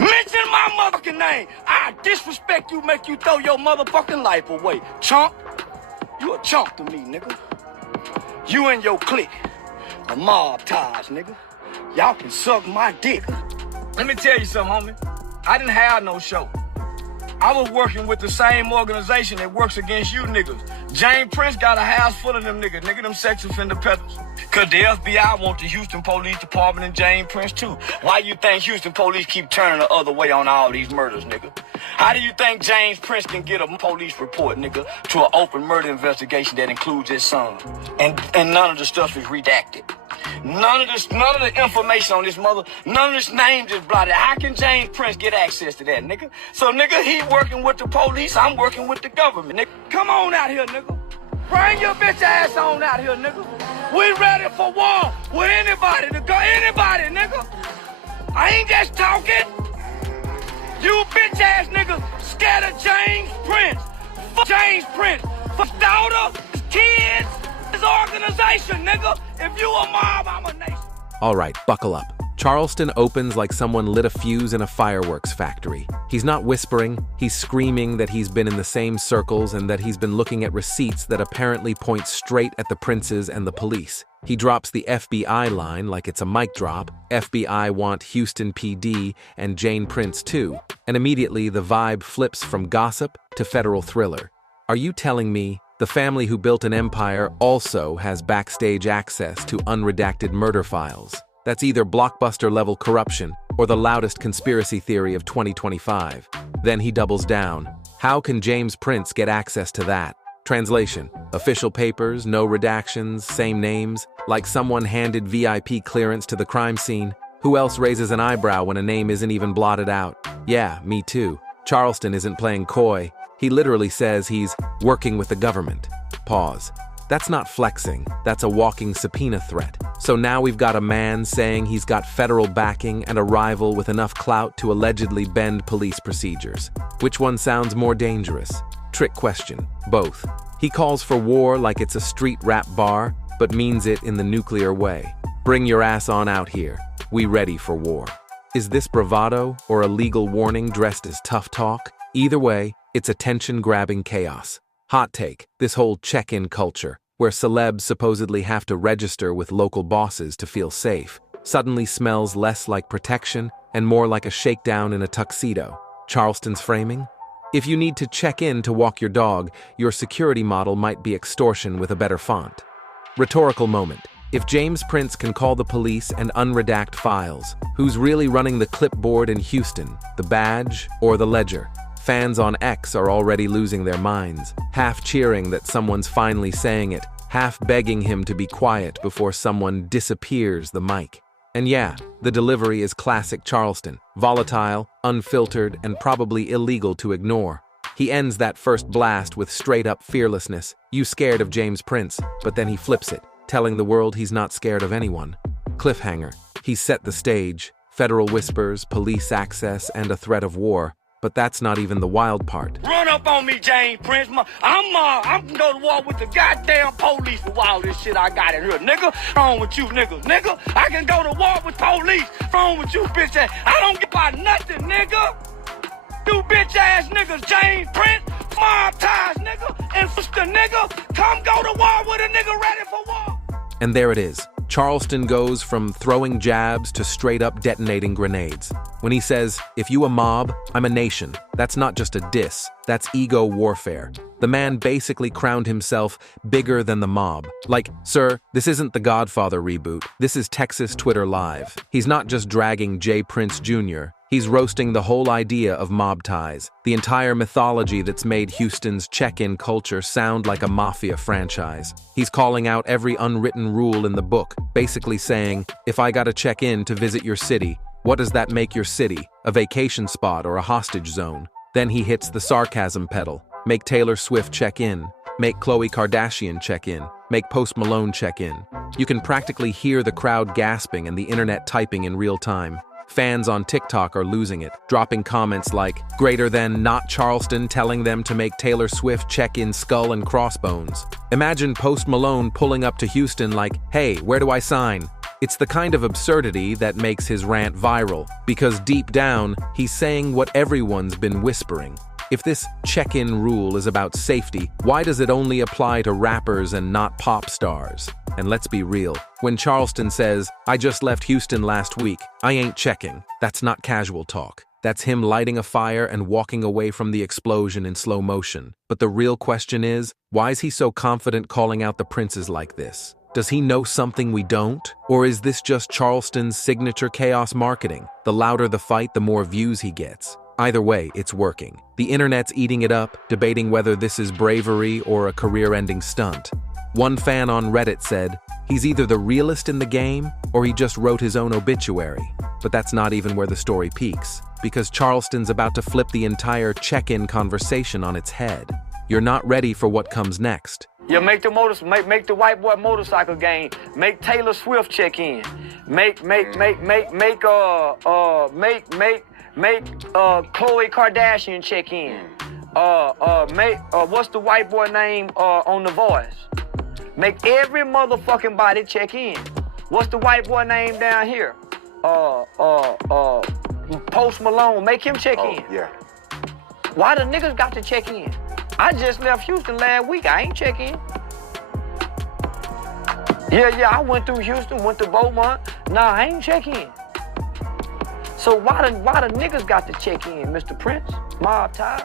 Mention my motherfucking name. I disrespect you, make you throw your motherfucking life away. Chump. You a chump to me, nigga. You and your clique are mob ties, nigga. Y'all can suck my dick. Let me tell you something, homie. I didn't have no show. I was working with the same organization that works against you niggas. James Prince got a house full of them niggas, them sex offender peddlers. Cause the FBI want the Houston Police Department and James Prince too. Why you think Houston police keep turning the other way on all these murders, nigga? How do you think James Prince can get a police report, nigga, to an open murder investigation that includes his son? And none of the stuff is redacted. None of the information on this none of this names is blotted. How can James Prince get access to that, nigga? So, nigga, he working with the police, I'm working with the government, nigga. Come on out here, nigga. Bring your bitch ass on out here, nigga. We ready for war with anybody, nigga. I ain't just talking. You bitch ass nigga scared of James Prince. Fuck James Prince. Fuck his daughter, his kids, his organization, nigga. If you a mob, I'm a nation. All right, buckle up. Charleston opens like someone lit a fuse in a fireworks factory. He's not whispering, he's screaming that he's been in the same circles and that he's been looking at receipts that apparently point straight at the princes and the police. He drops the FBI line like it's a mic drop. FBI want Houston PD and Jane Prince too. And immediately the vibe flips from gossip to federal thriller. Are you telling me the family who built an empire also has backstage access to unredacted murder files? That's either blockbuster-level corruption or the loudest conspiracy theory of 2025. Then he doubles down. How can James Prince get access to that? Translation: official papers, no redactions, same names, like someone handed VIP clearance to the crime scene. Who else raises an eyebrow when a name isn't even blotted out? Yeah, me too. Charleston isn't playing coy. He literally says he's working with the government. Pause. That's not flexing, that's a walking subpoena threat. So now we've got a man saying he's got federal backing and a rival with enough clout to allegedly bend police procedures. Which one sounds more dangerous? Trick question. Both. He calls for war like it's a street rap bar, but means it in the nuclear way. Bring your ass on out here. We ready for war. Is this bravado or a legal warning dressed as tough talk? Either way, it's attention-grabbing chaos. Hot take, this whole check-in culture, where celebs supposedly have to register with local bosses to feel safe, suddenly smells less like protection and more like a shakedown in a tuxedo. Charleston's framing? If you need to check in to walk your dog, your security model might be extortion with a better font. Rhetorical moment. If James Prince can call the police and unredact files, who's really running the clipboard in Houston, the badge or the ledger? Fans on X are already losing their minds, half cheering that someone's finally saying it, half begging him to be quiet before someone disappears the mic. And yeah, the delivery is classic Charleston, volatile, unfiltered, and probably illegal to ignore. He ends that first blast with straight-up fearlessness. You scared of James Prince, but then he flips it, telling the world he's not scared of anyone. Cliffhanger. He's set the stage, federal whispers, police access, and a threat of war. But that's not even the wild part. Run up on me, James Prince. I'm gonna go to war with the goddamn police for all this shit I got in here, nigga. Wrong with you, nigga. I can go to war with police. Wrong with you, bitch ass. I don't give about nothing, nigga. You bitch ass niggas, James Prince, mob ties, nigga, and sister nigga, come go to war with a nigga ready for war. And there it is. Charleston goes from throwing jabs to straight-up detonating grenades. When he says, if you a mob, I'm a nation, that's not just a diss, that's ego warfare. The man basically crowned himself bigger than the mob. Like, sir, this isn't the Godfather reboot, this is Texas Twitter Live. He's not just dragging J. Prince Jr., he's roasting the whole idea of mob ties, the entire mythology that's made Houston's check-in culture sound like a mafia franchise. He's calling out every unwritten rule in the book, basically saying, if I gotta check in to visit your city, what does that make your city? A vacation spot or a hostage zone? Then he hits the sarcasm pedal. Make Taylor Swift check in. Make Khloe Kardashian check in. Make Post Malone check in. You can practically hear the crowd gasping and the internet typing in real time. Fans on TikTok are losing it, dropping comments like, greater than not Charleston telling them to make Taylor Swift check in skull and crossbones. Imagine Post Malone pulling up to Houston like, hey, where do I sign? It's the kind of absurdity that makes his rant viral, because deep down, he's saying what everyone's been whispering. If this check-in rule is about safety, why does it only apply to rappers and not pop stars? And let's be real, when Charleston says, "I just left Houston last week, I ain't checking," that's not casual talk. That's him lighting a fire and walking away from the explosion in slow motion. But the real question is, why is he so confident calling out the princes like this? Does he know something we don't? Or is this just Charleston's signature chaos marketing? The louder the fight, the more views he gets. Either way, it's working. The internet's eating it up, debating whether this is bravery or a career-ending stunt. One fan on Reddit said, "He's either the realest in the game, or he just wrote his own obituary." But that's not even where the story peaks, because Charleston's about to flip the entire check-in conversation on its head. You're not ready for what comes next. You make the white boy motorcycle game. Make Taylor Swift check in. Make Khloe Kardashian check in. What's the white boy name on The Voice? Make every motherfucking body check in. What's the white boy name down here? Post Malone. Make him check in. Yeah. Why the niggas got to check in? I just left Houston last week. I ain't check in. Yeah, I went through Houston, went to Beaumont. Nah, I ain't check in. So why the niggas got to check in, Mr. Prince? Mob ties?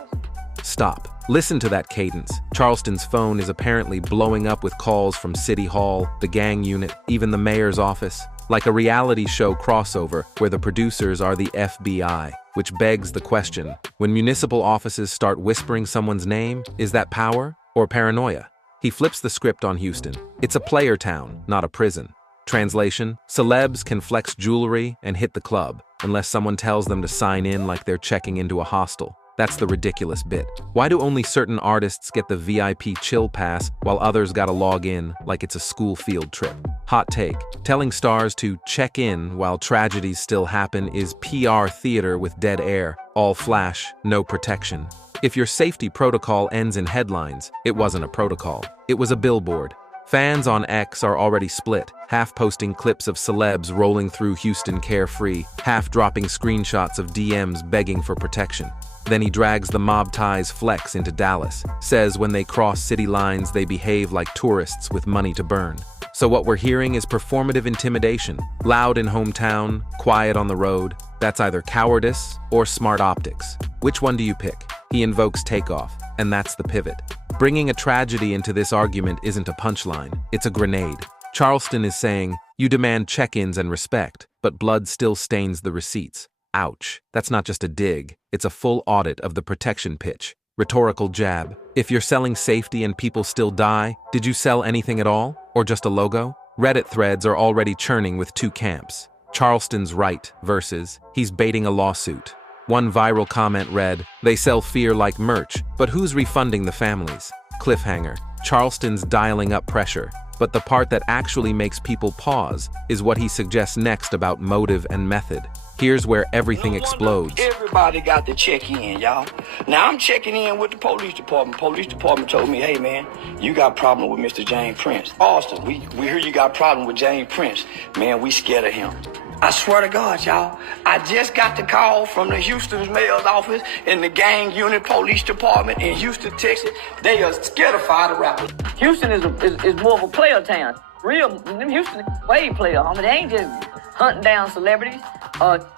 Stop. Listen to that cadence. Charleston's phone is apparently blowing up with calls from City Hall, the gang unit, even the mayor's office. Like a reality show crossover where the producers are the FBI, which begs the question, when municipal offices start whispering someone's name, is that power or paranoia? He flips the script on Houston. It's a player town, not a prison. Translation, celebs can flex jewelry and hit the club, unless someone tells them to sign in like they're checking into a hostel. That's the ridiculous bit. Why do only certain artists get the VIP chill pass while others gotta log in like it's a school field trip? Hot take. Telling stars to check in while tragedies still happen is PR theater with dead air. All flash, no protection. If your safety protocol ends in headlines, it wasn't a protocol. It was a billboard. Fans on X are already split, half posting clips of celebs rolling through Houston carefree, half dropping screenshots of DMs begging for protection. Then he drags the mob ties flex into Dallas, says when they cross city lines they behave like tourists with money to burn. So what we're hearing is performative intimidation, loud in hometown, quiet on the road. That's either cowardice or smart optics. Which one do you pick? He invokes Takeoff, and that's the pivot. Bringing a tragedy into this argument isn't a punchline, it's a grenade. Charleston is saying, you demand check-ins and respect, but blood still stains the receipts. Ouch. That's not just a dig, it's a full audit of the protection pitch. Rhetorical jab. If you're selling safety and people still die, did you sell anything at all? Or just a logo? Reddit threads are already churning with two camps. Charleston's right versus, he's baiting a lawsuit. One viral comment read, they sell fear like merch, but who's refunding the families? Cliffhanger. Charleston's dialing up pressure. But the part that actually makes people pause is what he suggests next about motive and method. Here's where everything explodes. Everybody got to check in, y'all. Now I'm checking in with the police department. Police department told me, hey man, you got a problem with Mr. James Prince. Austin, we hear you got a problem with James Prince. Man, we scared of him. I swear to God, y'all, I just got the call from the Houston's mayor's office and the gang unit police department in Houston, Texas. They are scared of fire rappers. Houston is more of a player town. Them Houston way player, homie. They ain't just hunting down celebrities.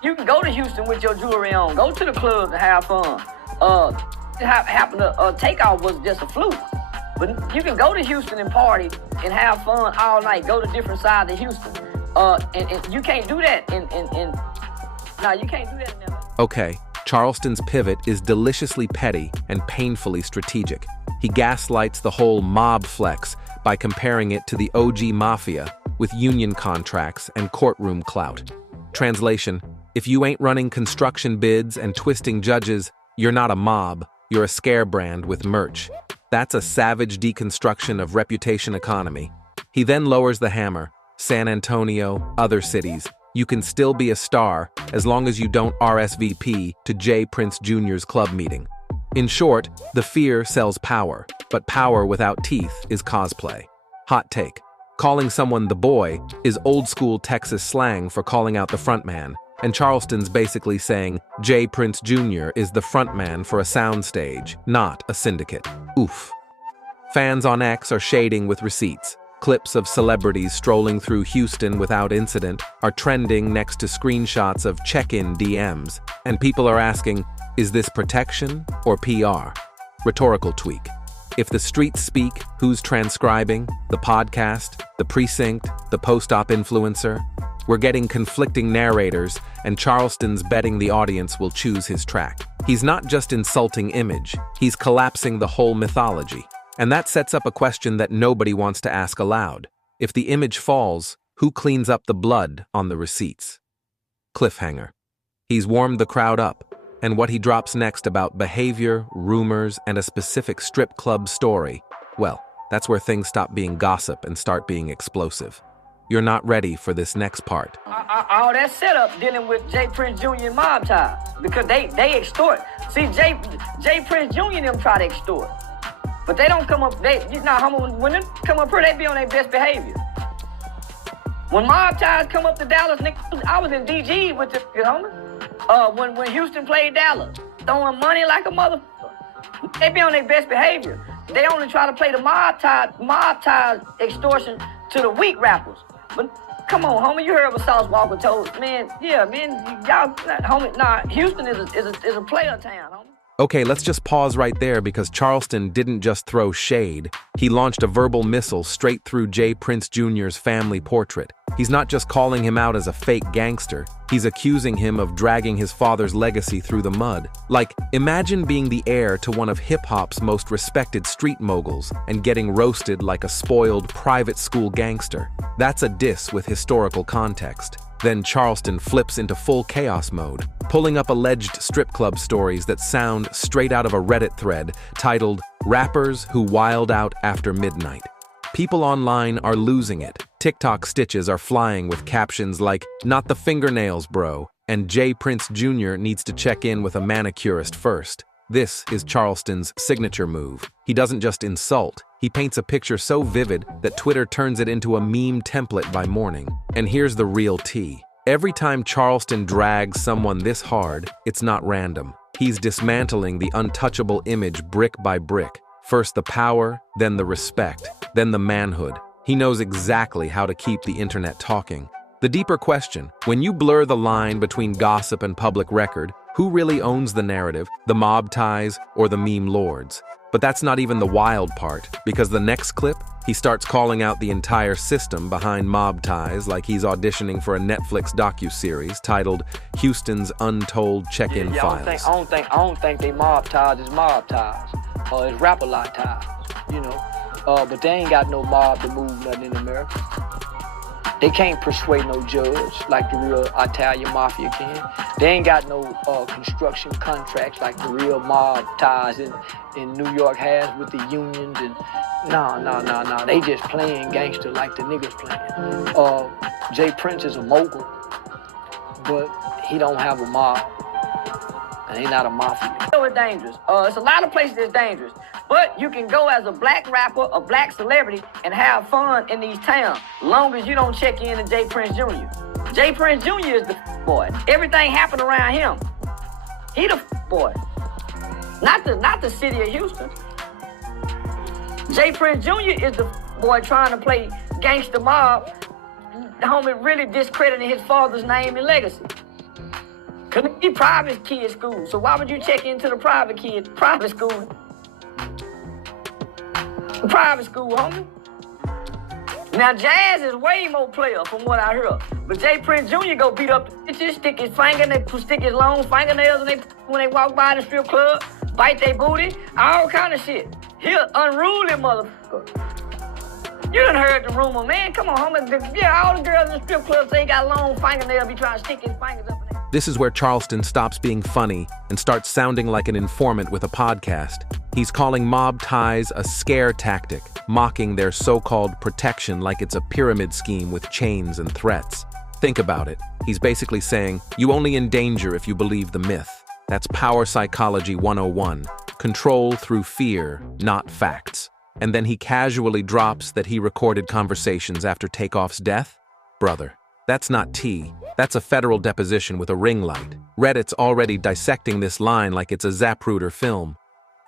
You can go to Houston with your jewelry on. Go to the club and have fun. Takeoff was just a fluke. But you can go to Houston and party and have fun all night. Go to different sides of Houston. And you can't do that you can't do that in LA. Okay, Charleston's pivot is deliciously petty and painfully strategic. He gaslights the whole mob flex by comparing it to the OG mafia with union contracts and courtroom clout. Translation, if you ain't running construction bids and twisting judges, you're not a mob, you're a scare brand with merch. That's a savage deconstruction of reputation economy. He then lowers the hammer. San Antonio, other cities. You can still be a star as long as you don't RSVP to Jay Prince Jr.'s club meeting. In short, the fear sells power, but power without teeth is cosplay. Hot take. Calling someone the boy is old-school Texas slang for calling out the frontman, and Charleston's basically saying Jay Prince Jr. is the frontman for a soundstage, not a syndicate. Oof. Fans on X are shading with receipts. Clips of celebrities strolling through Houston without incident are trending next to screenshots of check-in DMs, and people are asking, is this protection or PR? Rhetorical tweak. If the streets speak, who's transcribing? The podcast, the precinct, the post-op influencer? We're getting conflicting narrators, and Charleston's betting the audience will choose his track. He's not just insulting image, he's collapsing the whole mythology. And that sets up a question that nobody wants to ask aloud. If the image falls, who cleans up the blood on the receipts? Cliffhanger. He's warmed the crowd up, and what he drops next about behavior, rumors, and a specific strip club story, well, that's where things stop being gossip and start being explosive. You're not ready for this next part. All that setup dealing with Jay Prince Jr. and mob ties, because they extort. See, Jay Prince Jr. and them try to extort. But they don't come up, when they come up here, they be on their best behavior. When mob ties come up to Dallas, I was in DG with the, homie. When Houston played Dallas, throwing money like a motherfucker. They be on their best behavior. They only try to play the mob ties extortion to the weak rappers. But come on, homie, you heard what Sauce Walker told, man. Yeah, man, y'all, homie, nah, Houston is a player town, homie. Okay, let's just pause right there because Charleston didn't just throw shade. He launched a verbal missile straight through Jay Prince Jr.'s family portrait. He's not just calling him out as a fake gangster, he's accusing him of dragging his father's legacy through the mud. Like, imagine being the heir to one of hip-hop's most respected street moguls and getting roasted like a spoiled private school gangster. That's a diss with historical context. Then Charleston flips into full chaos mode, pulling up alleged strip club stories that sound straight out of a Reddit thread titled, "Rappers Who Wild Out After Midnight." People online are losing it. TikTok stitches are flying with captions like, "Not the fingernails, bro," and Jay Prince Jr. needs to check in with a manicurist first. This is Charleston's signature move. He doesn't just insult, he paints a picture so vivid that Twitter turns it into a meme template by morning. And here's the real tea. Every time Charleston drags someone this hard, it's not random. He's dismantling the untouchable image brick by brick. First the power, then the respect, then the manhood. He knows exactly how to keep the internet talking. The deeper question, when you blur the line between gossip and public record, who really owns the narrative, the mob ties or the meme lords? But that's not even the wild part, because the next clip, he starts calling out the entire system behind mob ties like he's auditioning for a Netflix docuseries titled Houston's Untold Check-In Files. I don't think they mob ties is mob ties, or it's rap-a-lot ties, but they ain't got no mob to move nothing in America. They can't persuade no judge like the real Italian mafia can. They ain't got no construction contracts like the real mob ties in New York has with the unions. And no. They just playing gangster like the niggas playing. Jay Prince is a mogul, but he don't have a mob. And he not a mafia. It's dangerous. It's a lot of places that's dangerous. But you can go as a black rapper, a black celebrity, and have fun in these towns, long as you don't check in to Jay Prince Jr. Jay Prince Jr. is the boy. Everything happened around him. He the boy. Not the city of Houston. Jay Prince Jr. is the boy trying to play gangster mob. The homie really discrediting his father's name and legacy. Cause he private kid school, so why would you check into the private school? Private school, homie. Now, Jazz is way more player from what I heard. But Jay Prince Jr. go beat up the bitches, stick his long fingernails when they walk by the strip club, bite their booty, all kind of shit. He an unruly motherfucker. You done heard the rumor, man. Come on, homie. Yeah, all the girls in the strip club say he got long fingernails, be trying to stick his fingers up in there. This is where Charleston stops being funny and starts sounding like an informant with a podcast. He's calling mob ties a scare tactic, mocking their so-called protection like it's a pyramid scheme with chains and threats. Think about it. He's basically saying, you only in danger if you believe the myth. That's power psychology 101. Control through fear, not facts. and then he casually drops that he recorded conversations after Takeoff's death? Brother, that's not tea. That's a federal deposition with a ring light. Reddit's already dissecting this line like it's a Zapruder film.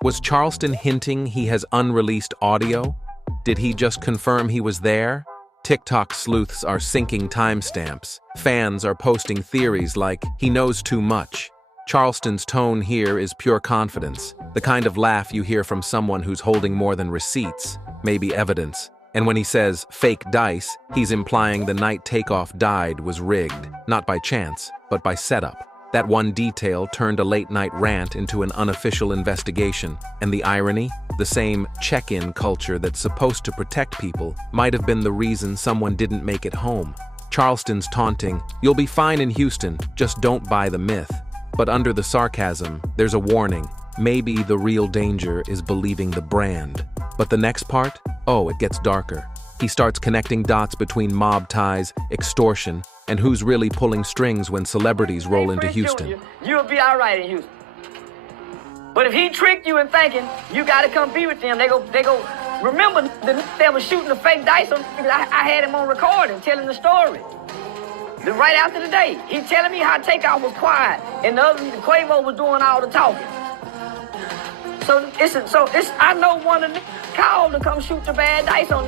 Was Charleston hinting he has unreleased audio? Did he just confirm he was there? TikTok sleuths are syncing timestamps. Fans are posting theories like, he knows too much. Charleston's tone here is pure confidence, the kind of laugh you hear from someone who's holding more than receipts, maybe evidence. And when he says fake dice, he's implying the night Takeoff died was rigged, not by chance, but by setup. That one detail turned a late-night rant into an unofficial investigation, and the irony? The same check-in culture that's supposed to protect people might have been the reason someone didn't make it home. Charleston's taunting, "You'll be fine in Houston, just don't buy the myth." But under the sarcasm, there's a warning. Maybe the real danger is believing the brand. But the next part? Oh, it gets darker. He starts connecting dots between mob ties, extortion, and who's really pulling strings when celebrities roll into Houston. You'll be all right in Houston. But if he tricked you in thinking you got to come be with them, they go. Remember, they was shooting the fake dice on. I had him on recording, telling the story. Right after the day, he telling me how Takeoff was quiet, and the Quavo was doing all the talking. So I know one of them called to come shoot the bad dice on.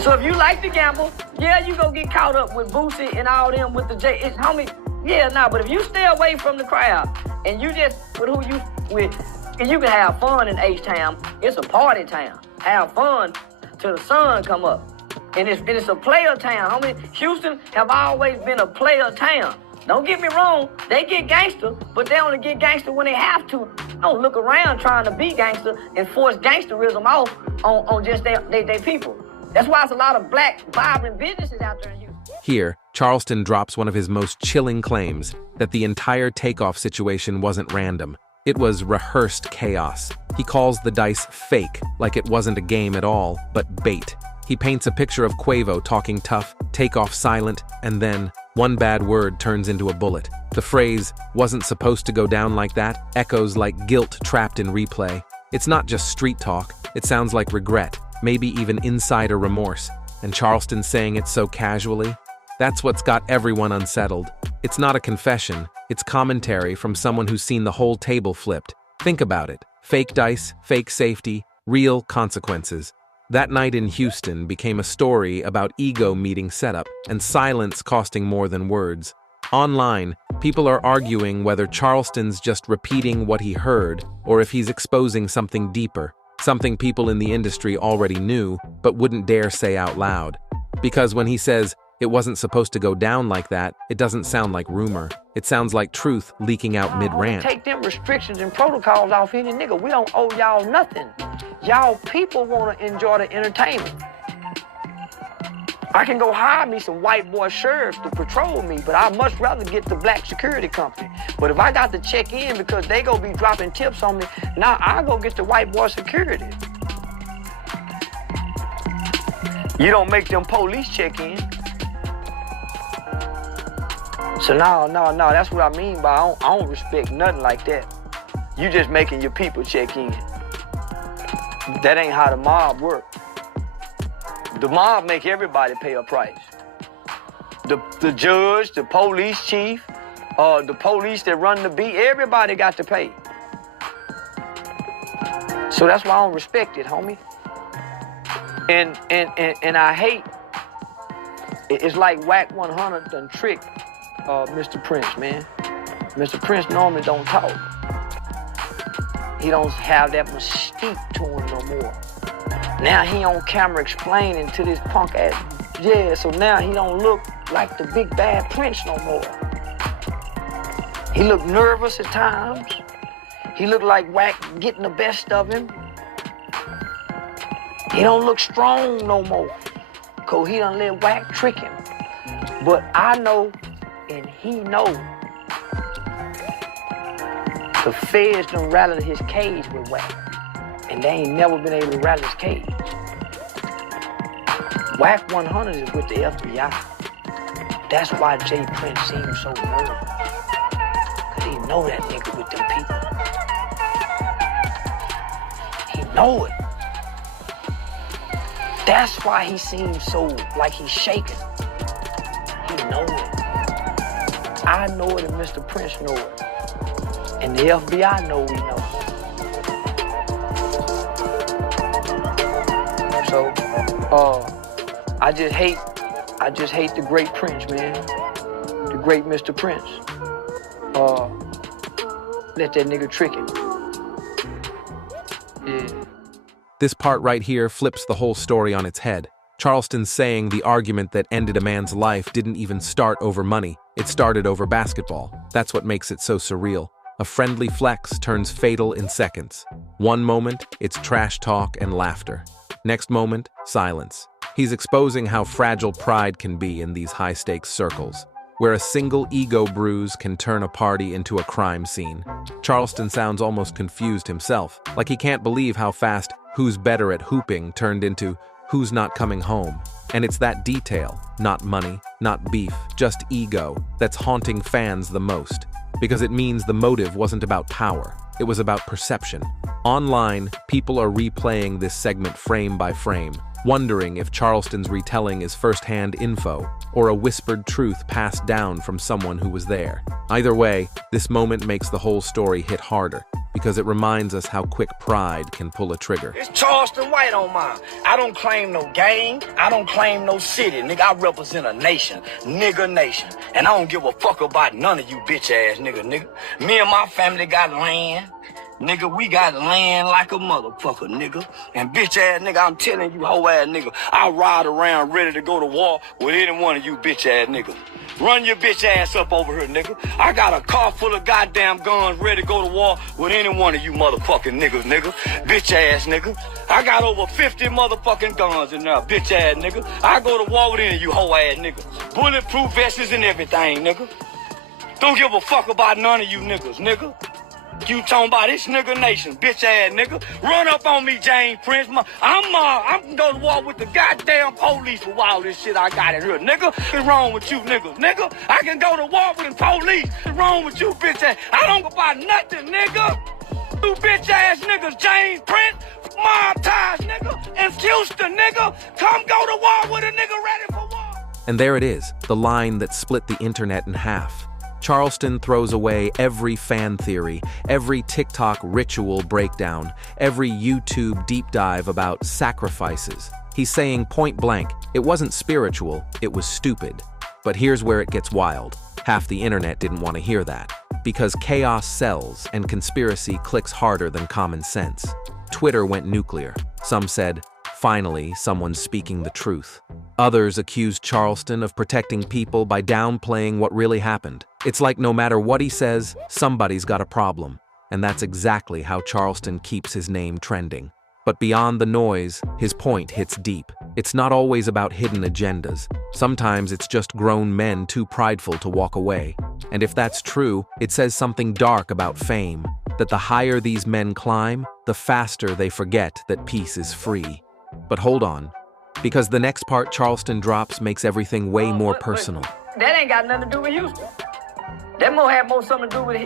So if you like to gamble, yeah, you go get caught up with Boosie and all them with the J. It's homie, yeah, nah. But if you stay away from the crowd and you just with who you with, and you can have fun in H-Town. It's a party town. Have fun till the sun come up. And it's a player town. Homie, Houston have always been a player town. Don't get me wrong, they get gangster, but they only get gangster when they have to. Don't look around trying to be gangster and force gangsterism off on just their people. That's why it's a lot of black, vibrant businesses out there in Houston. Here, Charleston drops one of his most chilling claims, that the entire Takeoff situation wasn't random. It was rehearsed chaos. He calls the dice fake, like it wasn't a game at all, but bait. He paints a picture of Quavo talking tough, Takeoff silent, and then one bad word turns into a bullet. The phrase, "wasn't supposed to go down like that," echoes like guilt trapped in replay. It's not just street talk, it sounds like regret, maybe even insider remorse. And Charleston saying it so casually? That's what's got everyone unsettled. It's not a confession, it's commentary from someone who's seen the whole table flipped. Think about it. Fake dice, fake safety, real consequences. That night in Houston became a story about ego meeting setup and silence costing more than words. Online, people are arguing whether Charleston's just repeating what he heard or if he's exposing something deeper, something people in the industry already knew but wouldn't dare say out loud. Because when he says, "It wasn't supposed to go down like that," it doesn't sound like rumor. It sounds like truth leaking out mid-rant. Take them restrictions and protocols off any nigga. We don't owe y'all nothing. Y'all people want to enjoy the entertainment. I can go hire me some white boy sheriffs to patrol me, but I'd much rather get the black security company. But if I got to check in because they gonna be dropping tips on me, now I go get the white boy security. You don't make them police check in. So no, that's what I mean by I don't respect nothing like that. You just making your people check in. That ain't how the mob work. The mob make everybody pay a price. The judge, the police chief, the police that run the beat, everybody got to pay. So that's why I don't respect it, homie. And I hate, it's like Whack 100 done tricked Mr. Prince, man. Mr. Prince normally don't talk. He don't have that mystique to him no more. Now he on camera explaining to this punk ass, yeah, so now he don't look like the big bad Prince no more. He look nervous at times. He look like Whack getting the best of him. He don't look strong no more, cause he done let Whack trick him. But I know, and he know, the feds done rattled his cage with Whack, and they ain't never been able to rattle his cage. Whack 100 is with the FBI. That's why J. Prince seems so nervous, cause he know that nigga with them people. He know it. That's why he seems so like he's shaking. He know it. I know it and Mr. Prince know it. And the FBI know we know. So, I just hate the great Prince, man. The great Mr. Prince. Let that nigga trick him. Yeah. This part right here flips the whole story on its head. Charleston's saying the argument that ended a man's life didn't even start over money. It started over basketball. That's what makes it so surreal. A friendly flex turns fatal in seconds. One moment, it's trash talk and laughter. Next moment, silence. He's exposing how fragile pride can be in these high-stakes circles, where a single ego bruise can turn a party into a crime scene. Charleston sounds almost confused himself, like he can't believe how fast "who's better at hooping" turned into "who's not coming home." And it's that detail, not money, not beef, just ego, that's haunting fans the most. Because it means the motive wasn't about power, it was about perception. Online, people are replaying this segment frame by frame, wondering if Charleston's retelling is first-hand info or a whispered truth passed down from someone who was there. Either way, this moment makes the whole story hit harder, because it reminds us how quick pride can pull a trigger. It's Charleston White on mine. I don't claim no gang. I don't claim no city. Nigga, I represent a nation. Nigga nation. And I don't give a fuck about none of you bitch ass nigga. Me and my family got land. Nigga, we got land like a motherfucker, nigga. And bitch ass nigga, I'm telling you, hoe ass nigga, I ride around ready to go to war with any one of you bitch ass niggas. Run your bitch ass up over here, nigga. I got a car full of goddamn guns ready to go to war with any one of you motherfucking niggas, nigga. Bitch ass nigga. I got over 50 motherfucking guns in there, bitch ass nigga. I go to war with any of you hoe ass niggas. Bulletproof vests and everything, nigga. Don't give a fuck about none of you niggas, nigga. You talking about this nigga nation, bitch ass nigga. Run up on me, James Prince. I'm going to war with the goddamn police for all this shit I got in here, nigga. What's wrong with you niggas, nigga? I can go to war with the police. What's wrong with you, bitch ass? I don't go about nothing, nigga. You bitch ass niggas, James Prince, mob ties, nigga, and Houston, nigga. Come go to war with a nigga ready for war. And there it is, the line that split the internet in half. Charleston throws away every fan theory, every TikTok ritual breakdown, every YouTube deep dive about sacrifices. He's saying point blank, it wasn't spiritual, it was stupid. But here's where it gets wild. Half the internet didn't want to hear that. Because chaos sells and conspiracy clicks harder than common sense. Twitter went nuclear. Some said, finally, someone's speaking the truth. Others accused Charleston of protecting people by downplaying what really happened. It's like no matter what he says, somebody's got a problem. And that's exactly how Charleston keeps his name trending. But beyond the noise, his point hits deep. It's not always about hidden agendas. Sometimes it's just grown men too prideful to walk away. And if that's true, it says something dark about fame. That the higher these men climb, the faster they forget that peace is free. But hold on. Because the next part Charleston drops makes everything way more personal. That ain't got nothing to do with Houston. That have more something to do with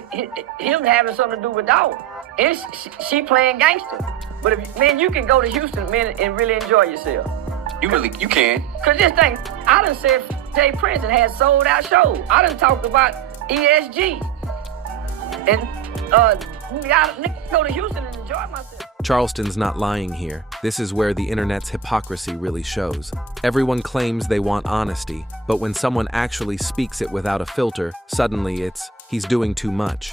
him having something to do with Dog. And she playing gangster. But if, man, you can go to Houston, man, and really enjoy yourself. You can. Cause this thing, I done said Jay Prince and had sold out shows. I done talked about ESG. And I go to Houston and enjoy myself. Charleston's not lying here. This is where the internet's hypocrisy really shows. Everyone claims they want honesty, but when someone actually speaks it without a filter, suddenly he's doing too much.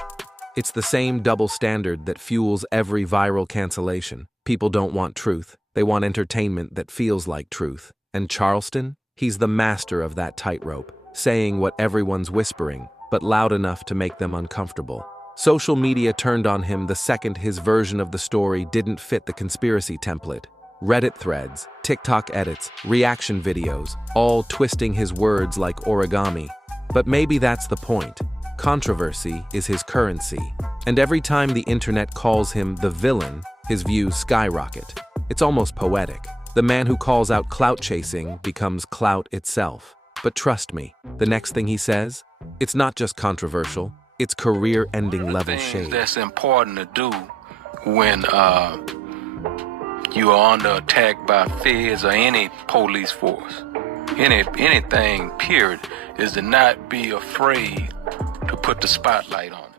It's the same double standard that fuels every viral cancellation. People don't want truth. They want entertainment that feels like truth. And Charleston? He's the master of that tightrope, saying what everyone's whispering, but loud enough to make them uncomfortable. Social media turned on him the second his version of the story didn't fit the conspiracy template. Reddit threads, TikTok edits, reaction videos, all twisting his words like origami. But maybe that's the point. Controversy is his currency. And every time the internet calls him the villain, his views skyrocket. It's almost poetic. The man who calls out clout chasing becomes clout itself. But trust me, the next thing he says, it's not just controversial. It's career-ending level shade. That's important to do when you are under attack by feds or any police force, anything, period, is to not be afraid to put the spotlight on it.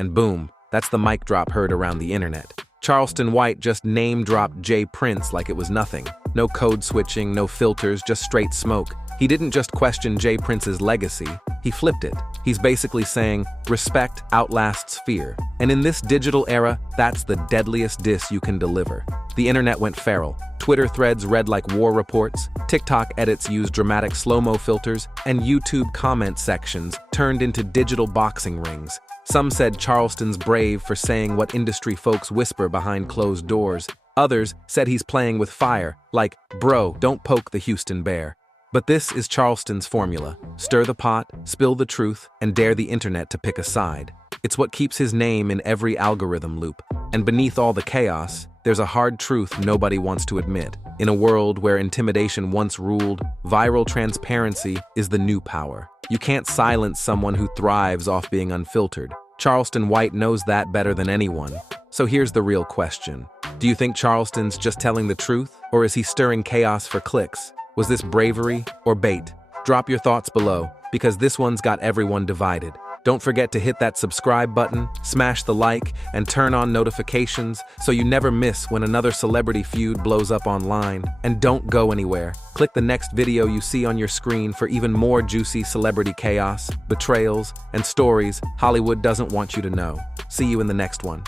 And boom, that's the mic drop heard around the internet. Charleston White just name-dropped Jay Prince like it was nothing. No code switching, no filters, just straight smoke. He didn't just question Jay Prince's legacy, he flipped it. He's basically saying, respect outlasts fear. And in this digital era, that's the deadliest diss you can deliver. The internet went feral. Twitter threads read like war reports, TikTok edits used dramatic slow-mo filters, and YouTube comment sections turned into digital boxing rings. Some said Charleston's brave for saying what industry folks whisper behind closed doors. Others said he's playing with fire, like, bro, don't poke the Houston bear. But this is Charleston's formula. Stir the pot, spill the truth, and dare the internet to pick a side. It's what keeps his name in every algorithm loop. And beneath all the chaos, there's a hard truth nobody wants to admit. In a world where intimidation once ruled, viral transparency is the new power. You can't silence someone who thrives off being unfiltered. Charleston White knows that better than anyone. So here's the real question. Do you think Charleston's just telling the truth, or is he stirring chaos for clicks? Was this bravery or bait? Drop your thoughts below, because this one's got everyone divided. Don't forget to hit that subscribe button, smash the like, and turn on notifications so you never miss when another celebrity feud blows up online. And don't go anywhere. Click the next video you see on your screen for even more juicy celebrity chaos, betrayals, and stories Hollywood doesn't want you to know. See you in the next one.